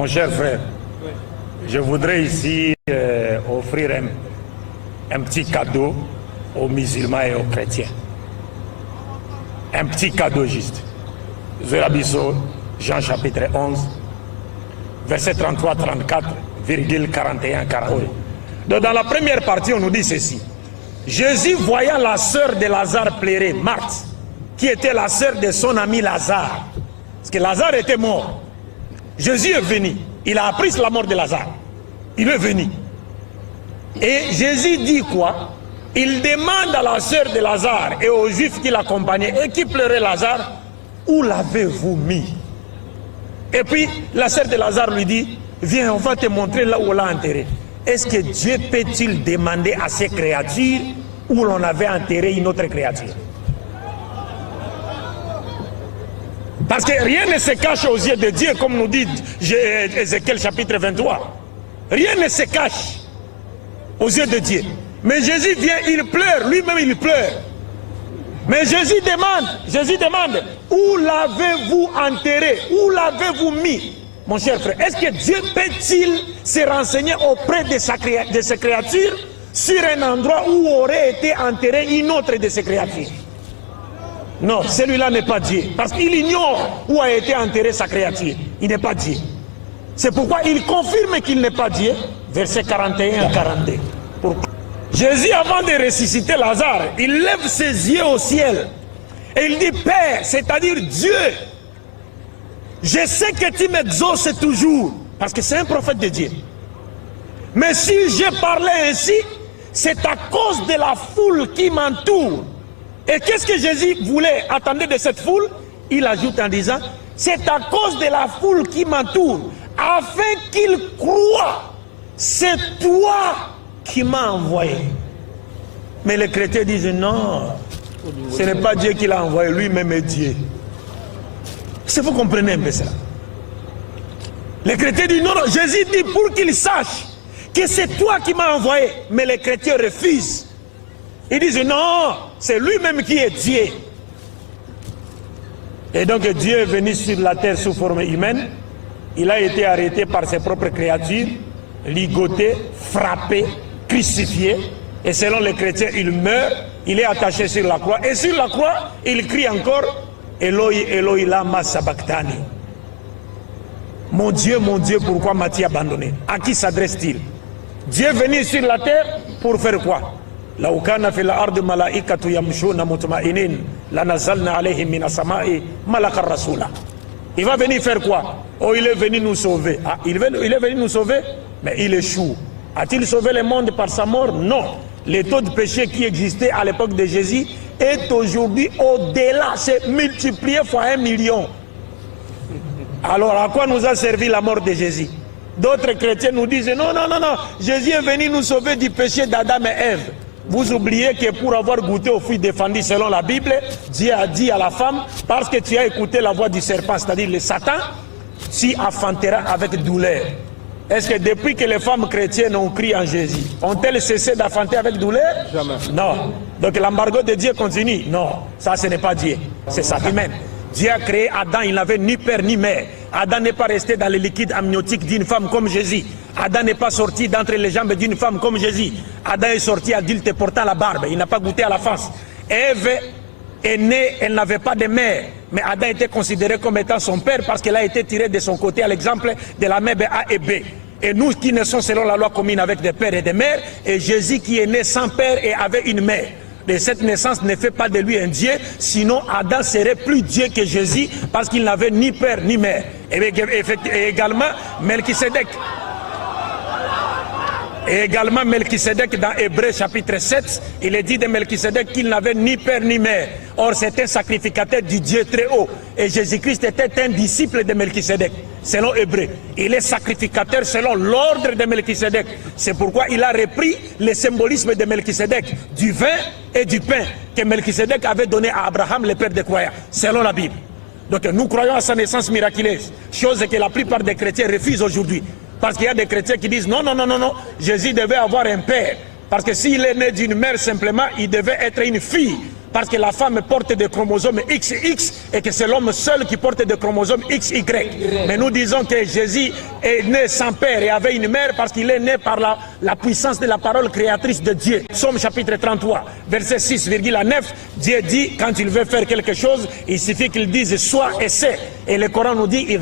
Mon cher frère, je voudrais ici offrir un petit cadeau aux musulmans et aux chrétiens. Un petit cadeau juste. Zerabiso, Jean chapitre 11, verset 33, 34, virgule 41, 48. Donc dans la première partie, on nous dit ceci. Jésus, voyant la sœur de Lazare pleurer, Marthe, qui était la sœur de son ami Lazare, parce que Lazare était mort. Jésus est venu, il a appris la mort de Lazare. Il est venu. Et Jésus dit quoi? Il demande à la sœur de Lazare et aux Juifs qui l'accompagnaient et qui pleuraient Lazare, où l'avez-vous mis? Et puis la sœur de Lazare lui dit, viens, on va te montrer là où on l'a enterré. Est-ce que Dieu peut-il demander à ces créatures où l'on avait enterré une autre créature? Parce que rien ne se cache aux yeux de Dieu, comme nous dit Ézéchiel chapitre 23. Rien ne se cache aux yeux de Dieu. Mais Jésus vient, il pleure, lui-même il pleure. Mais Jésus demande, où l'avez-vous enterré? Où l'avez-vous mis? Mon cher frère, est-ce que Dieu peut-il se renseigner auprès de ses créatures sur un endroit où aurait été enterré une autre de ses créatures? Non, celui-là n'est pas Dieu. Parce qu'il ignore où a été enterré sa créature. Il n'est pas Dieu. C'est pourquoi il confirme qu'il n'est pas Dieu. Versets 41 à 42. Pourquoi? Jésus, avant de ressusciter Lazare, il lève ses yeux au ciel. Et il dit, Père, c'est-à-dire Dieu, je sais que tu m'exauces toujours. Parce que c'est un prophète de Dieu. Mais si je parlais ainsi, c'est à cause de la foule qui m'entoure. Et qu'est-ce que Jésus voulait attendre de cette foule? Il ajoute en disant, c'est à cause de la foule qui m'entoure, afin qu'il croie, c'est toi qui m'as envoyé. Mais les chrétiens disent, non, ce n'est pas Dieu qui l'a envoyé, lui-même est Dieu. Si vous comprenez un peu cela. Les chrétiens disent, non, non, Jésus dit pour qu'il sache que c'est toi qui m'as envoyé. Mais les chrétiens refusent. Ils disent non, c'est lui-même qui est Dieu. Et donc Dieu est venu sur la terre sous forme humaine. Il a été arrêté par ses propres créatures, ligoté, frappé, crucifié. Et selon les chrétiens, il meurt, il est attaché sur la croix. Et sur la croix, il crie encore, Eloi, Eloi, lama sabachthani. Mon Dieu, pourquoi m'as-tu abandonné? À qui s'adresse-t-il? Dieu est venu sur la terre pour faire quoi? Il va venir faire quoi? Oh, il est venu nous sauver. Ah, il est venu nous sauver, mais il échoue. A-t-il sauvé le monde par sa mort? Non. Le taux de péché qui existait à l'époque de Jésus est aujourd'hui au-delà, c'est multiplié fois 1 million. Alors à quoi nous a servi la mort de Jésus? D'autres chrétiens nous disent non, non, non, non, Jésus est venu nous sauver du péché d'Adam et Ève. Vous oubliez que pour avoir goûté au fruit défendu selon la Bible, Dieu a dit à la femme, parce que tu as écouté la voix du serpent, c'est-à-dire le Satan, tu affanteras avec douleur. Est-ce que depuis que les femmes chrétiennes ont crié en Jésus, ont-elles cessé d'affanter avec douleur? Jamais. Non. Donc l'embargo de Dieu continue? Non. Ça, ce n'est pas Dieu. C'est Satan. Dieu a créé Adam, il n'avait ni père ni mère. Adam n'est pas resté dans le liquide amniotique d'une femme comme Jésus. Adam n'est pas sorti d'entre les jambes d'une femme comme Jésus. Adam est sorti adulte portant la barbe. Il n'a pas goûté à la face. Ève est née, elle n'avait pas de mère. Mais Adam était considéré comme étant son père parce qu'elle a été tirée de son côté à l'exemple de la mère A et B. Et nous qui naissons selon la loi commune avec des pères et des mères, et Jésus qui est né sans père et avait une mère. Et cette naissance ne fait pas de lui un Dieu, sinon Adam serait plus Dieu que Jésus parce qu'il n'avait ni père ni mère. Et également Melchisédek. Et également Melchisédek dans Hébreux chapitre 7, il est dit de Melchisédek qu'il n'avait ni père ni mère. Or c'était sacrificateur du Dieu très haut. Et Jésus-Christ était un disciple de Melchisédek, selon Hébreux. Il est sacrificateur selon l'ordre de Melchisédek. C'est pourquoi il a repris le symbolisme de Melchisédek, du vin et du pain que Melchisédek avait donné à Abraham, le père des croyants, selon la Bible. Donc nous croyons à sa naissance miraculeuse, chose que la plupart des chrétiens refusent aujourd'hui. Parce qu'il y a des chrétiens qui disent non, non, non, non, non, Jésus devait avoir un père. Parce que s'il est né d'une mère simplement, il devait être une fille. parce que la femme porte des chromosomes XX et que c'est l'homme seul qui porte des chromosomes XY. Mais nous disons que Jésus est né sans père et avait une mère parce qu'il est né par la puissance de la parole créatrice de Dieu. Psaume chapitre 33, verset 6,9, Dieu dit, quand il veut faire quelque chose, il suffit qu'il dise soit et c'est. Et le Coran nous dit,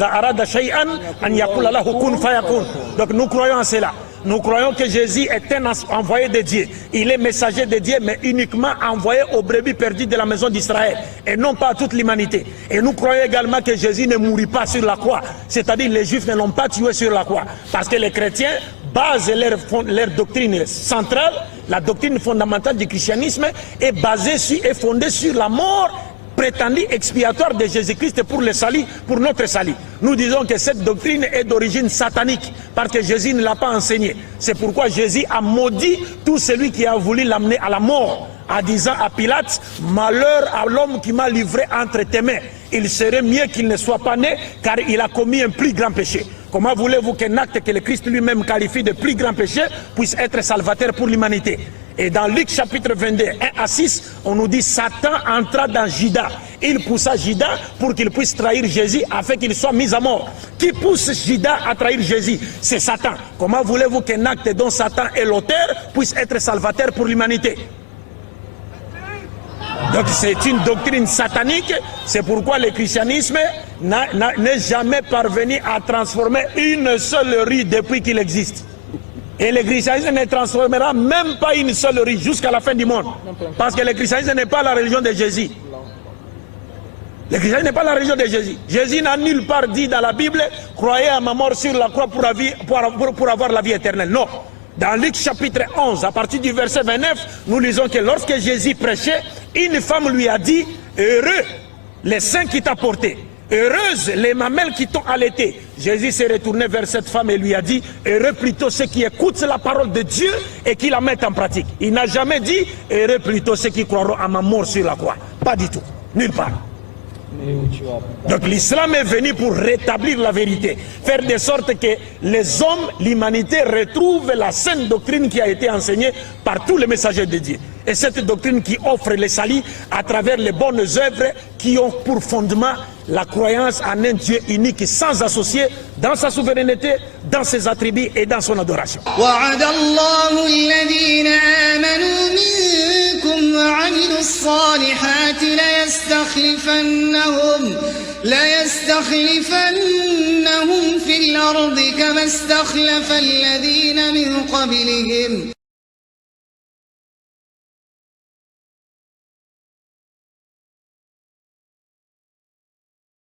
donc nous croyons en cela. Nous croyons que Jésus est un envoyé de Dieu. Il est messager de Dieu, mais uniquement envoyé aux brebis perdues de la maison d'Israël, et non pas à toute l'humanité. Et nous croyons également que Jésus ne mourit pas sur la croix, c'est-à-dire les Juifs ne l'ont pas tué sur la croix, parce que les chrétiens basent leur doctrine centrale, la doctrine fondamentale du christianisme, est basée sur, est fondée sur la mort prétendu expiatoire de Jésus-Christ pour le salut, pour notre salut. Nous disons que cette doctrine est d'origine satanique parce que Jésus ne l'a pas enseigné. C'est pourquoi Jésus a maudit tout celui qui a voulu l'amener à la mort, en disant à Pilate, malheur à l'homme qui m'a livré entre tes mains. Il serait mieux qu'il ne soit pas né car il a commis un plus grand péché. Comment voulez-vous qu'un acte que le Christ lui-même qualifie de plus grand péché puisse être salvateur pour l'humanité? Et dans Luc chapitre 22, 1 à 6, on nous dit Satan entra dans Judas. Il poussa Judas pour qu'il puisse trahir Jésus afin qu'il soit mis à mort. Qui pousse Judas à trahir Jésus? C'est Satan. Comment voulez-vous qu'un acte dont Satan est l'auteur puisse être salvateur pour l'humanité? Donc c'est une doctrine satanique, c'est pourquoi le christianisme n'est jamais parvenu à transformer une seule rue depuis qu'il existe. Et le christianisme ne transformera même pas une seule rue jusqu'à la fin du monde. Parce que le christianisme n'est pas la religion de Jésus. Le christianisme n'est pas la religion de Jésus. Jésus n'a nulle part dit dans la Bible, croyez à ma mort sur la croix pour avoir la vie éternelle. Non. Dans Luc chapitre 11, à partir du verset 29, nous lisons que lorsque Jésus prêchait, une femme lui a dit, heureux les seins qui t'a porté, heureuses les mamelles qui t'ont allaité. Jésus s'est retourné vers cette femme et lui a dit, heureux plutôt ceux qui écoutent la parole de Dieu et qui la mettent en pratique. Il n'a jamais dit, heureux plutôt ceux qui croiront à ma mort sur la croix. Pas du tout, nulle part. Donc l'islam est venu pour rétablir la vérité, faire de sorte que les hommes, l'humanité retrouve la sainte doctrine qui a été enseignée par tous les messagers de Dieu. Et cette doctrine qui offre le salut à travers les bonnes œuvres qui ont pour fondement la croyance en un Dieu unique sans associé dans sa souveraineté, dans ses attributs et dans son adoration. ليستخلفنهم في الأرض كما استخلف الذين من قبلهم